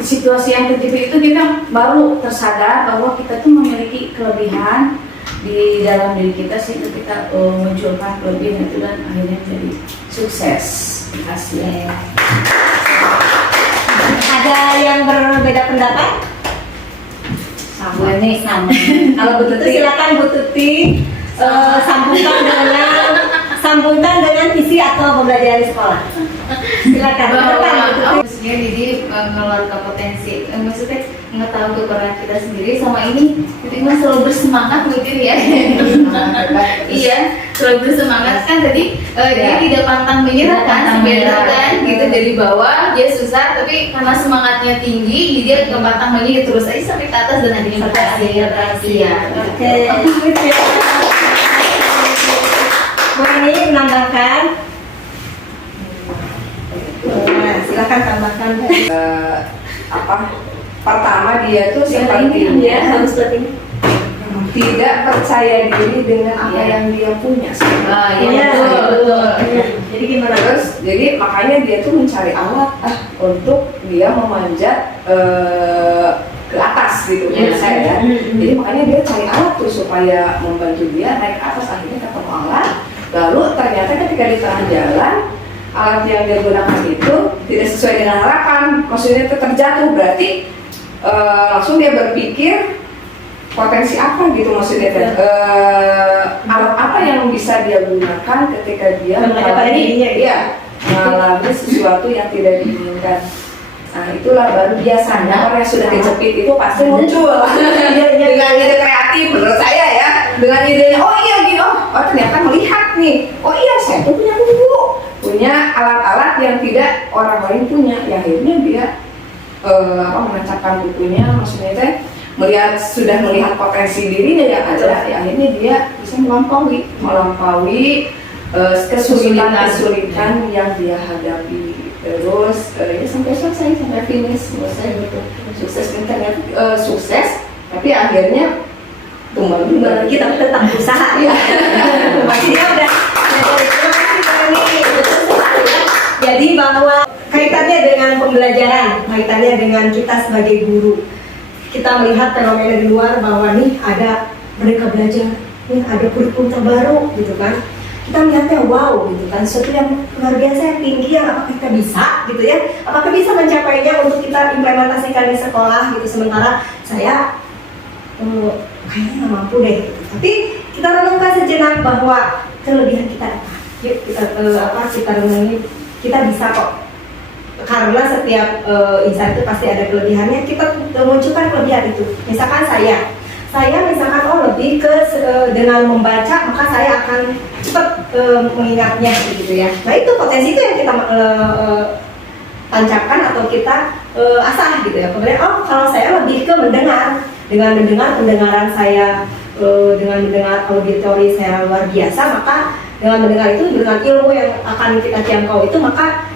situasi yang terjepit itu kita baru tersadar bahwa kita tuh memiliki kelebihan di dalam diri kita, sehingga kita munculkan kelebihan itu dan akhirnya jadi sukses. Hasilnya. Ada yang berbeda pendapat? Sama nih, sama. Kalau Bu Tuti, silakan Bu Tuti sambungkan dengan visi atau pembelajaran di sekolah. Silakan. Maksudnya jadi mengeluarkan potensi, maksudnya mengetahui kekurangan kita sendiri sama ini, itu mah selalu bersemangat gitu ya. Iya, selalu bersemangat kan tadi dia tidak pantang menyerah kan, kan gitu dari bawah dia susah tapi karena semangatnya tinggi dia nggak pantang menyerah terus aja sampai ke atas dan akhirnya berhasil. Iya. Oke. Mari menambahkan. Nah, silakan tambahkan. Pertama dia tuh sepertinya harus lebih. tidak percaya diri dengan apa yang dia punya. Iya, betul. Jadi gimana? Terus, jadi makanya dia tuh mencari alat untuk dia memanjat ke atas gitu menurut saya ya. Jadi makanya dia cari alat tuh supaya membantu dia naik ke atas, akhirnya ketemu alat. Lalu ternyata ketika di tengah jalan alat yang dia gunakan itu tidak sesuai dengan harapan, maksudnya itu terjatuh, berarti langsung dia berpikir potensi apa gitu maksudnya alat apa yang bisa dia gunakan ketika dia mengalami sesuatu yang tidak diinginkan. Nah itulah baru biasanya orang yang sudah kejepit itu pasti muncul dengan ide kreatif menurut saya ya, dengan idenya oh iya gini, oh ternyata melihat nih, oh iya saya tuh punya alat-alat yang tidak orang lain punya, ya akhirnya dia menancapkan bukunya, maksudnya teh sudah melihat potensi dirinya yang ada, ya akhirnya dia bisa melampaui kesulitan yang dia hadapi. Terus ya sampai selesai, sampai finish, selesai gitu. Sukses kan ternyata sukses, tapi akhirnya tumbang juga. Kita tetap usaha ya. Masih dia udah. Jadi bahwa kaitannya dengan pembelajaran, kaitannya dengan kita sebagai guru. Kita melihat fenomena di luar bahwa nih ada mereka belajar, nih ada kurikulum terbaru gitu kan. Kita melihatnya wow gitu kan, sesuatu yang luar biasa yang tinggi yang apakah kita bisa gitu ya, apakah bisa mencapainya untuk kita implementasikan di sekolah gitu. Sementara saya kayaknya nggak mampu deh gitu. Tapi kita renungkan sejenak bahwa kelebihan kita apa, yuk kita renungi, kita bisa kok, karena setiap insan itu pasti ada kelebihannya. Kita munculkan kelebihan itu. Misalkan saya misalkan lebih ke dengan membaca maka saya akan cepat mengingatnya gitu ya. Nah itu potensi itu yang kita tancapkan atau kita asah gitu ya. Kemudian kalau saya lebih ke mendengar, dengan mendengar pendengaran saya dengan mendengar auditori saya luar biasa, maka dengan mendengar itu dengan ilmu yang akan kita jangkau itu maka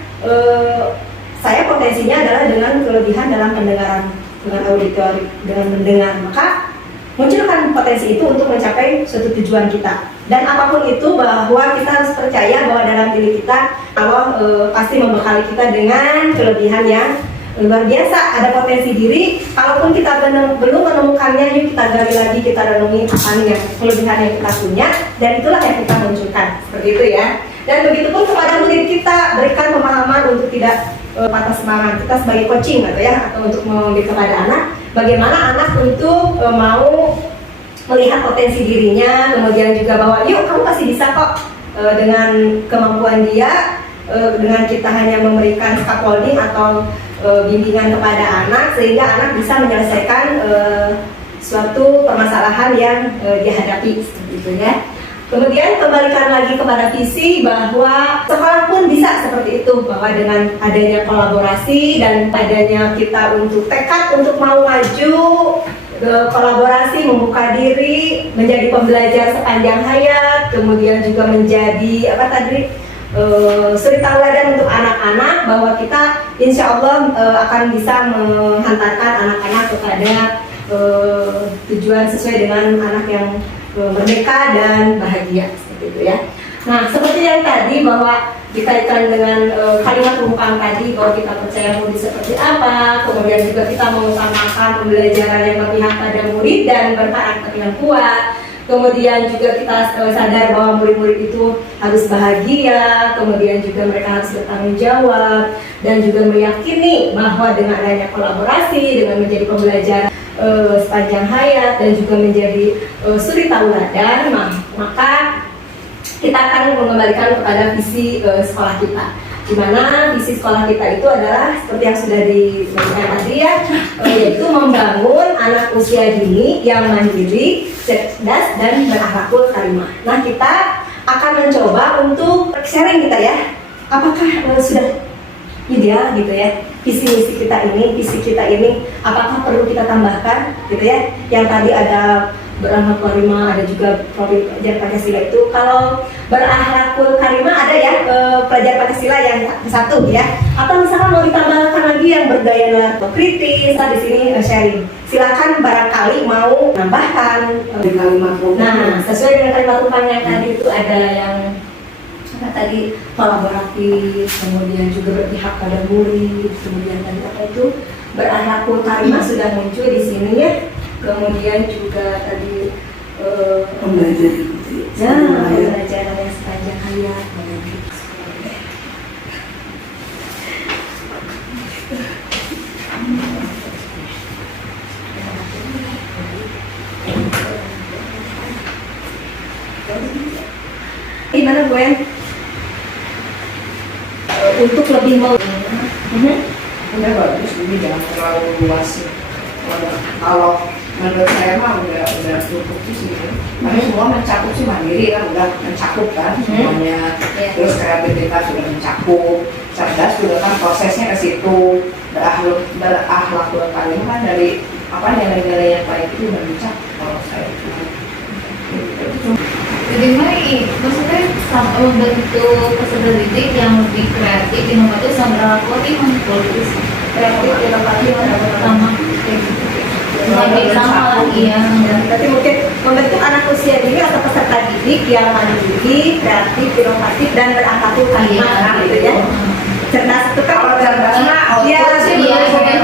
saya potensinya adalah dengan kelebihan dalam pendengaran, dengan auditori, dengan mendengar, maka munculkan potensi itu untuk mencapai suatu tujuan kita. Dan apapun itu bahwa kita harus percaya bahwa dalam diri kita Allah pasti membekali kita dengan kelebihan yang luar biasa. Ada potensi diri, kalaupun kita belum menemukannya, yuk kita gali lagi, kita renungi apa nih yang kelebihan yang kita punya, dan itulah yang kita munculkan, seperti itu ya. Dan begitu pun kepada murid kita, berikan pemahaman untuk tidak patah semangat. Kita sebagai coaching atau ya, atau untuk memberi kepada anak, bagaimana anak untuk mau melihat potensi dirinya, kemudian juga bahwa yuk kamu pasti bisa kok dengan kemampuan dia, dengan kita hanya memberikan scaffolding atau bimbingan kepada anak sehingga anak bisa menyelesaikan suatu permasalahan yang dihadapi, seperti itu ya. Kemudian kembalikan lagi kepada visi bahwa sekolah pun bisa seperti itu, bahwa dengan adanya kolaborasi dan adanya kita untuk tekad untuk mau maju, kolaborasi, membuka diri, menjadi pembelajar sepanjang hayat, kemudian juga menjadi suri tauladan untuk anak-anak, bahwa kita insya Allah akan bisa menghantarkan anak-anak kepada tujuan sesuai dengan anak yang merdeka dan bahagia, seperti itu ya. Nah, seperti yang tadi bahwa dikaitkan dengan kalimat pembukaan tadi, bahwa kita percaya murid seperti apa, kemudian juga kita mengutamakan pembelajaran yang berpihak pada murid dan berkarakter yang kuat. Kemudian juga kita sadar bahwa murid-murid itu harus bahagia, kemudian juga mereka harus bertanggung jawab, dan juga meyakini bahwa dengan adanya kolaborasi, dengan menjadi pembelajaran sepanjang hayat dan juga menjadi suri tauladan, maka kita akan mengembalikan kepada visi sekolah kita, di mana visi sekolah kita itu adalah seperti yang sudah disebutkan tadi ya, yaitu membangun anak usia dini yang mandiri, cerdas dan berakhlakul karimah. Nah, kita akan mencoba untuk sharing kita ya, apakah sudah ideal gitu ya visi kita ini, apakah perlu kita tambahkan gitu ya. Yang tadi ada berakhlakul karimah, ada juga pelajaran Pancasila itu. Kalau berakhlakul karimah ada ya pelajaran Pancasila yang satu ya. Atau misalkan mau ditambahkan lagi yang berdaya kritis, di sini sharing. Silakan barangkali mau nambahkan kalimat pembuka. Nah, sesuai dengan kalimat pembukaan yang tadi itu ada yang tadi kolaboratif, kemudian juga berpihak pada murid, kemudian tadi apa itu berakhlakul karimah sudah muncul di sini ya. Kemudian juga tadi Pembelajaran pembelajaran yang sepanjang hayat. Gimana Gwen? Untuk lebih mau Udah bagus, ini jangan terlalu luas sih. Kalau menurut saya mah udah cukup sih. Karena semua mencakup sih, mandiri kan udah mencakup kan semuanya. Terus kreativitas sudah mencakup, cerdas juga kan prosesnya ke situ. Berakhlakul karimah kan dari nilai-nilai yang baik itu udah mencakup kalau saya itu. Bagaimana maksudnya membentuk peserta didik yang lebih kreatif, inovatif, sama berakhlakul karimah, kreatif, inovatif, sama sama lagi ya. Berarti mungkin membentuk anak usia dini atau peserta didik yang mandiri, kreatif, inovatif dan berakhlakul karimah gitu ya. Cerdas itu kan Kalau cerdas mah ya,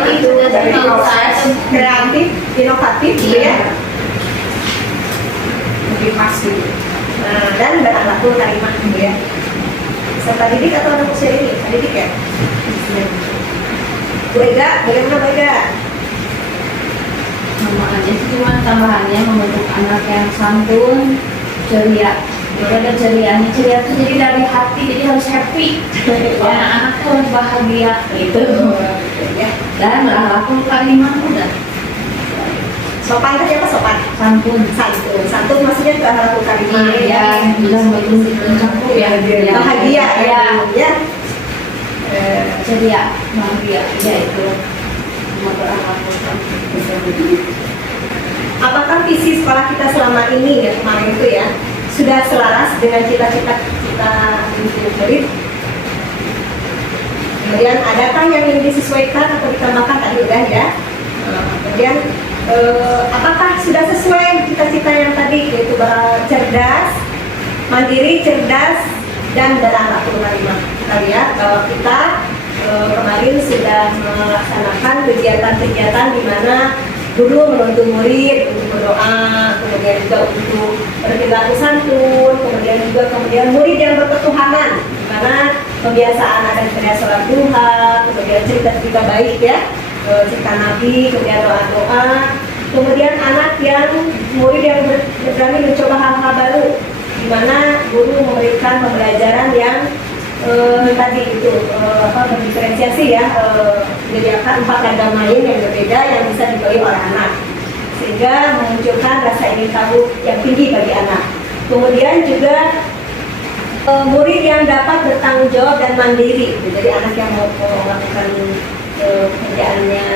itu dari proses kreatif, inovatif gitu ya. lebih pasti. Nah, dan berakhlakul karimah gitu ya. Peserta didik atau anak usia dini? Didik ya. Bu Ega, bagaimana Bu Ega? Sama aja sih, cuma tambahannya membentuk anak yang santun, ceria. Jadi ada cerianya, ceria itu jadi dari hati, jadi harus happy. Ya, anak tuh harus bahagia gitu. Ya. Dan berakhlakul karimah udah Sopan tadi apa sopan? santun. Santun maksudnya ke akhlakul karimah Ya, udah mencakup ya. bahagia ya. Ya. Ceria, bahagia, ya itu. Cuma berakhlakul karimah. Apakah visi sekolah kita selama ini ya kemarin itu ya sudah selaras dengan cita-cita kita untuk murid? Kemudian adakah yang ingin disesuaikan atau ditambahkan tadi udah ya? Kemudian apakah sudah sesuai cita-cita yang tadi yaitu cerdas, mandiri, cerdas dan berakhlakul karimah? Kita lihat bahwa kita kemarin sudah melaksanakan kegiatan-kegiatan di mana guru menuntun murid untuk berdoa, kemudian juga untuk berperilaku santun, kemudian murid yang berketuhanan, di mana pembiasaan ada sholat duha, kemudian cerita-cerita baik ya, cerita Nabi, kemudian doa-doa, kemudian anak yang murid yang berani mencoba hal-hal baru, di mana guru memberikan pembelajaran yang tadi itu berdiferensiasi ya, menyediakan 4 ragam main yang berbeda yang bisa dipilih oleh anak, sehingga memunculkan rasa ingin tahu yang tinggi bagi anak. Kemudian juga murid yang dapat bertanggung jawab dan mandiri. Jadi anak yang mau melakukan pekerjaannya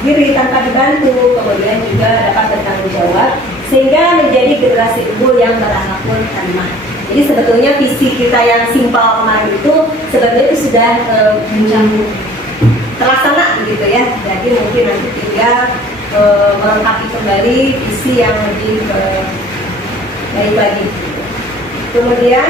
sendiri tanpa dibantu, kemudian juga dapat bertanggung jawab, sehingga menjadi generasi unggul yang berakhlakul karimah. Jadi sebetulnya visi kita yang simpel kemarin itu sebenarnya itu sudah terlaksana gitu ya. Jadi mungkin nanti tinggal melengkapi kembali visi yang lebih baik lagi. Kemudian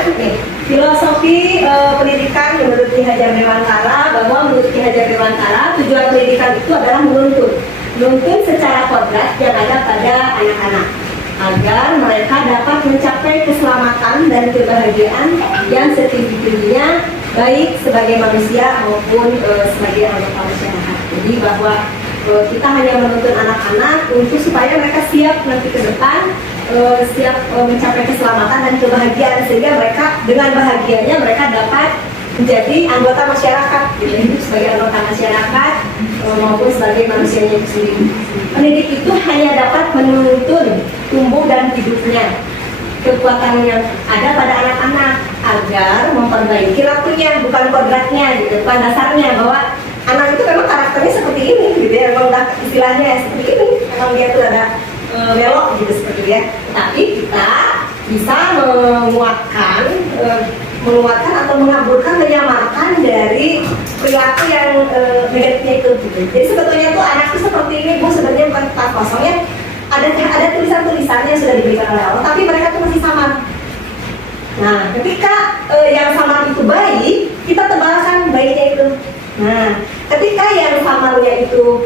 filosofi pendidikan menurut Ki Hajar Dewantara, bahwa menurut Ki Hajar Dewantara tujuan pendidikan itu adalah menuntun secara kodrat yang ada pada anak-anak agar mereka dapat mencapai keselamatan dan kebahagiaan yang setinggi-tingginya, baik sebagai manusia maupun sebagai anggota masyarakat. Jadi bahwa kita hanya menuntun anak-anak untuk supaya mereka siap nanti ke depan, siap mencapai keselamatan dan kebahagiaan, sehingga mereka dengan bahagianya mereka dapat menjadi anggota masyarakat, gitu. Sebagai anggota masyarakat maupun sebagai manusianya itu sendiri. Pendidik itu hanya dapat menuntun tumbuh dan hidupnya, kekuatan yang ada pada anak-anak agar memperbaiki lakunya, bukan kodratnya, gitu, bukan dasarnya bahwa anak itu memang karakternya seperti ini, gitu ya, memang istilahnya seperti ini, memang dia tuh ada belok gitu seperti dia. Tapi kita bisa menguatkan atau mengaburkan, menyamarkan dari perilaku yang negatifnya itu. Gitu. Jadi sebetulnya tuh anak itu seperti ini, Bu, sebenarnya bukan kertas kosongnya, ada tulisan-tulisannya yang sudah diberikan oleh Allah, tapi mereka tuh masih samar. Nah, ketika yang samar itu baik, kita tebalkan baiknya itu. Nah, ketika yang samarnya itu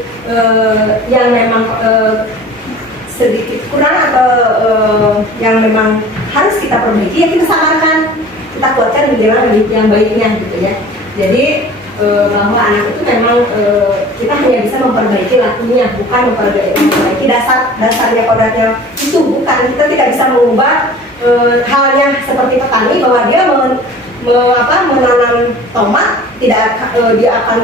yang memang sedikit kurang atau yang memang harus kita perbaiki, ya kita samarkan, kita kuatkan menjadi yang baiknya gitu ya. Jadi bahwa anak itu memang kita hanya bisa memperbaiki lakunya, bukan memperbaiki dasarnya kodratnya itu, bukan. Kita tidak bisa mengubah halnya seperti petani bahwa dia menanam tomat, dia akan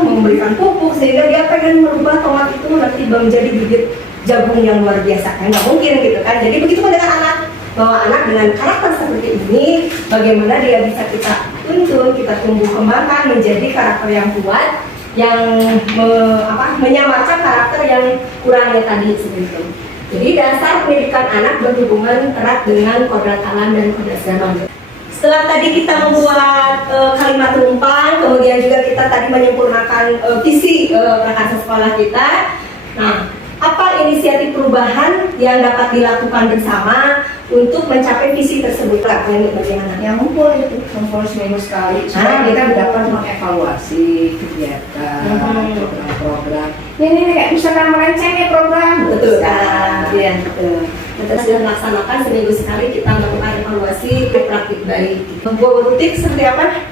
memberikan pupuk sehingga dia pengen merubah tomat itu nanti menjadi bibit jagung yang luar biasa, kan nggak mungkin gitu kan. Jadi begitu dengan anak, bahwa anak dengan karakter seperti ini, bagaimana dia bisa kita tuntun, kita tumbuh kembangkan menjadi karakter yang kuat, yang menyamarkan karakter yang kurangnya tadi seperti itu. Jadi dasar pendidikan anak berhubungan erat dengan kodrat alam dan kodrat zaman. Setelah tadi kita membuat kalimat tumpang, kemudian juga kita tadi menyempurnakan visi prakarsa sekolah kita. Nah, apa inisiatif perubahan yang dapat dilakukan bersama untuk mencapai visi tersebut? Ini bagaimana? Yang ngumpul seminggu sekali supaya kita dapat mengevaluasi kegiatan, program-program. Ini kayak misalkan merancang program. Betul kan? Iya, betul. Kita sudah melaksanakan seminggu sekali, kita melakukan evaluasi praktik baik. Membuat rutin seperti apa?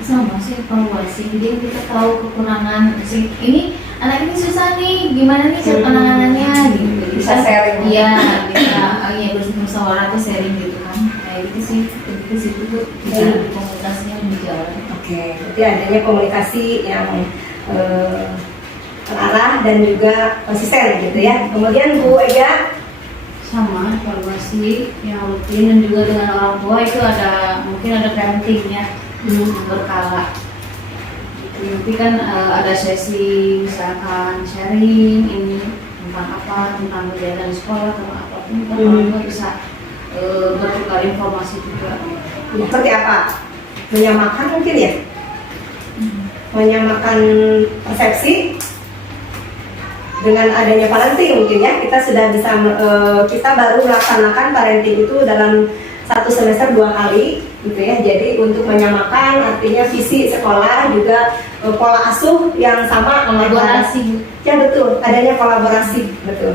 Sama sih evaluasi, jadi kita tahu kekurangan sih. Ini anak ini susah nih, gimana nih cara penanganannya gitu. Bisa sharing. Iya, bisa bermusyawarah atau sharing gitu kan. Kayak gitu sih, ke situ tuh komunikasinya lebih jalan. Oke, jadi adanya komunikasi yang terarah dan juga konsisten gitu ya. Kemudian Bu Ega, Sama evaluasi yang rutin, dan juga dengan orang tua itu mungkin ada parentingnya berkala. Nanti kan ada sesi misalkan sharing ini tentang apa, tentang kegiatan sekolah atau apapun, kan orang tua bisa bertukar informasi juga. seperti apa? Menyamakan mungkin ya? Menyamakan persepsi. Dengan adanya parenting mungkin ya, kita sudah bisa, kita baru melaksanakan parenting itu dalam 1 semester 2 kali gitu ya. Jadi untuk menyamakan artinya visi sekolah, juga pola asuh yang sama, Kolaborasi. Ya betul, adanya kolaborasi, betul.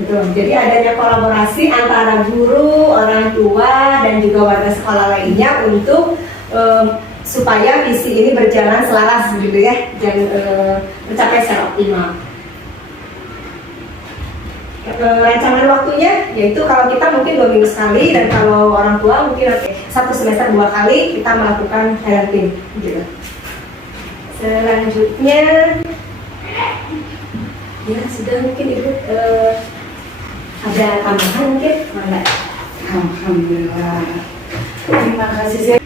Betul. Jadi adanya kolaborasi antara guru, orang tua, dan juga warga sekolah lainnya untuk supaya visi ini berjalan selaras gitu ya, dan mencapai secara optimal. Rancangan waktunya yaitu kalau kita mungkin 2 minggu sekali, dan kalau orang tua mungkin 1 semester 2 kali kita melakukan parenting gitu. Selanjutnya ya sudah, mungkin Ibu ada tambahan mungkin? Enggak. Alhamdulillah. Terima kasih sih.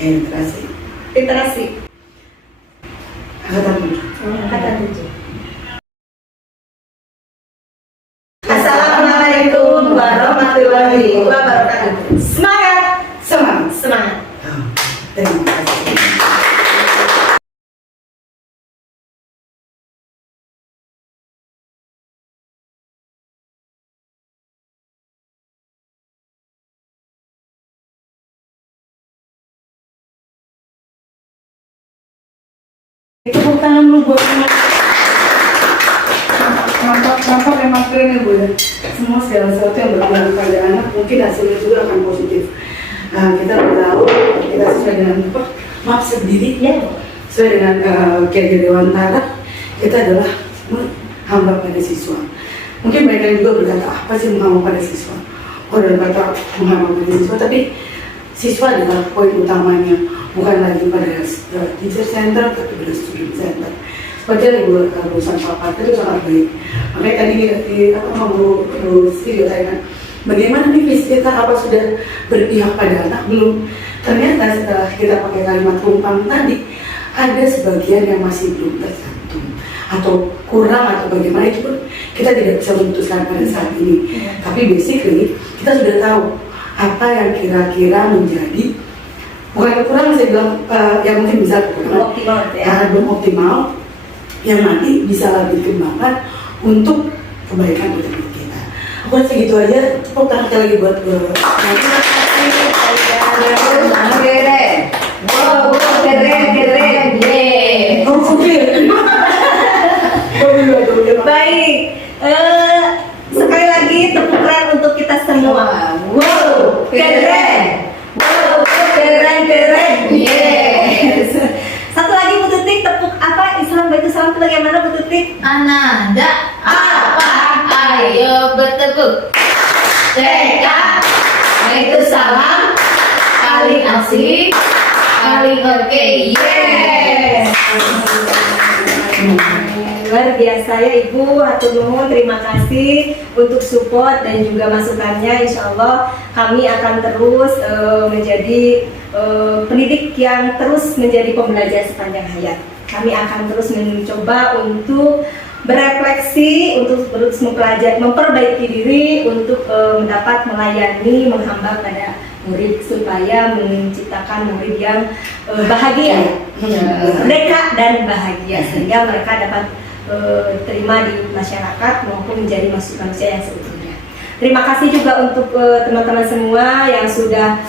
Literasi. Literasi. Angkatan 7. Angkatan 7. Assalamualaikum warahmatullahi wabarakatuh. Semangat, Semangat. semangat. Terima kasih. Tepuk tangan lu buat nampak memang keren ya Bu ya. Semua segala sesuatu yang berguna pada anak mungkin hasilnya juga akan positif. Nah, kita tahu kita sesuai dengan apa? Maaf sendiri Ya. sesuai dengan Kiai Dewantara kita adalah hamba pada siswa. Mungkin mereka juga berkata apa sih menghamba pada siswa? Oh, dalam kata menghamba pada siswa, tapi siswa adalah poin utamanya, bukan lagi pada teacher center tapi pada student center. Seperti yang Ibu lulusan Papa itu sangat baik. Makanya tadi di apa mau studio tanya, bagaimana nih visi kita, apa sudah berpihak pada anak belum? Ternyata setelah kita pakai kalimat tumpang tadi, ada sebagian yang masih belum tercantum atau kurang atau bagaimana, itu pun kita tidak bisa memutuskan pada saat ini. Tapi basically kita sudah tahu apa yang kira-kira menjadi bukan kekurangan, saya bilang yang mungkin bisa kekurangan, Optimal ya. belum optimal, yang nanti bisa lebih dikembangkan untuk kebaikan untuk kita. Aku rasa gitu aja. Tepuk tangan sekali lagi buat Keren. Wow, keren. Yeay. Baik. Sekali lagi tepuk tangan untuk kita semua. Wow, keren. Wow, keren. Yes. Satu lagi Bu Tutik, tepuk apa? Islam Baitu Salam itu bagaimana Bu Tutik? Ananda apa? Ayo bertepuk. TK itu salam paling asik, paling oke. Yes. Luar biasa ya Ibu, hatur nuhun, terima kasih untuk support dan juga masukannya. Insya Allah kami akan terus menjadi pendidik yang terus menjadi pembelajar sepanjang hayat. Kami akan terus mencoba untuk berefleksi, untuk terus mempelajari, memperbaiki diri untuk mendapat melayani, menghamba pada murid supaya menciptakan murid yang bahagia, merdeka dan bahagia, sehingga mereka dapat terima di masyarakat maupun menjadi manusia yang seutuhnya. Terima kasih juga untuk teman-teman semua yang sudah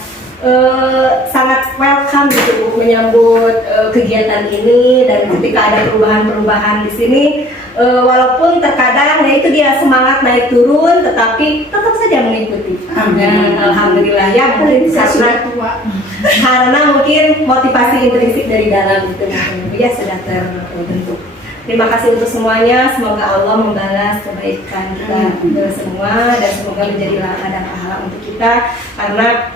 sangat welcome gitu menyambut kegiatan ini, dan ketika ada perubahan-perubahan di sini, walaupun terkadang ya itu dia semangat naik turun, tetapi tetap saja mengikuti. Dan alhamdulillah ya mungkin karena mungkin motivasi intrinsik dari dalam itu ya sudah terbentuk. Terima kasih untuk semuanya, semoga Allah membalas kebaikan kita semua dan semoga menjadi ladang pahala untuk kita, karena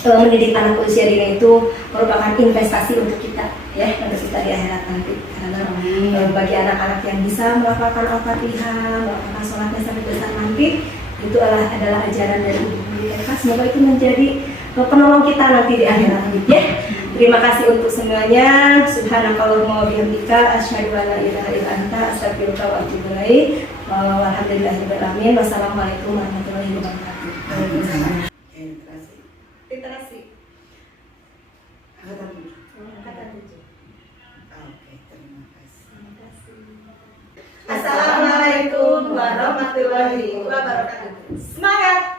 mendidik anak usia dini itu merupakan investasi untuk kita ya, untuk kita di akhirat nanti. Karena bagi anak-anak yang bisa melakukan Al-Fatihah, melakukan sholatnya sampai besar nanti, itu adalah ajaran dari ibu mereka. Semoga itu menjadi penolong kita nanti di akhirat ya. Terima kasih untuk semuanya. Subhanakallahumma wa bihamdika asyhadu an la ilaha illa anta astaghfiruka wa atubu ilaik. Walhamdulillahirabbil alamin. Wassalamualaikum warahmatullahi wabarakatuh. Literasi. Angkatan 7. Angkatan 7. Oke, terima kasih. Assalamualaikum warahmatullahi wabarakatuh. Semangat!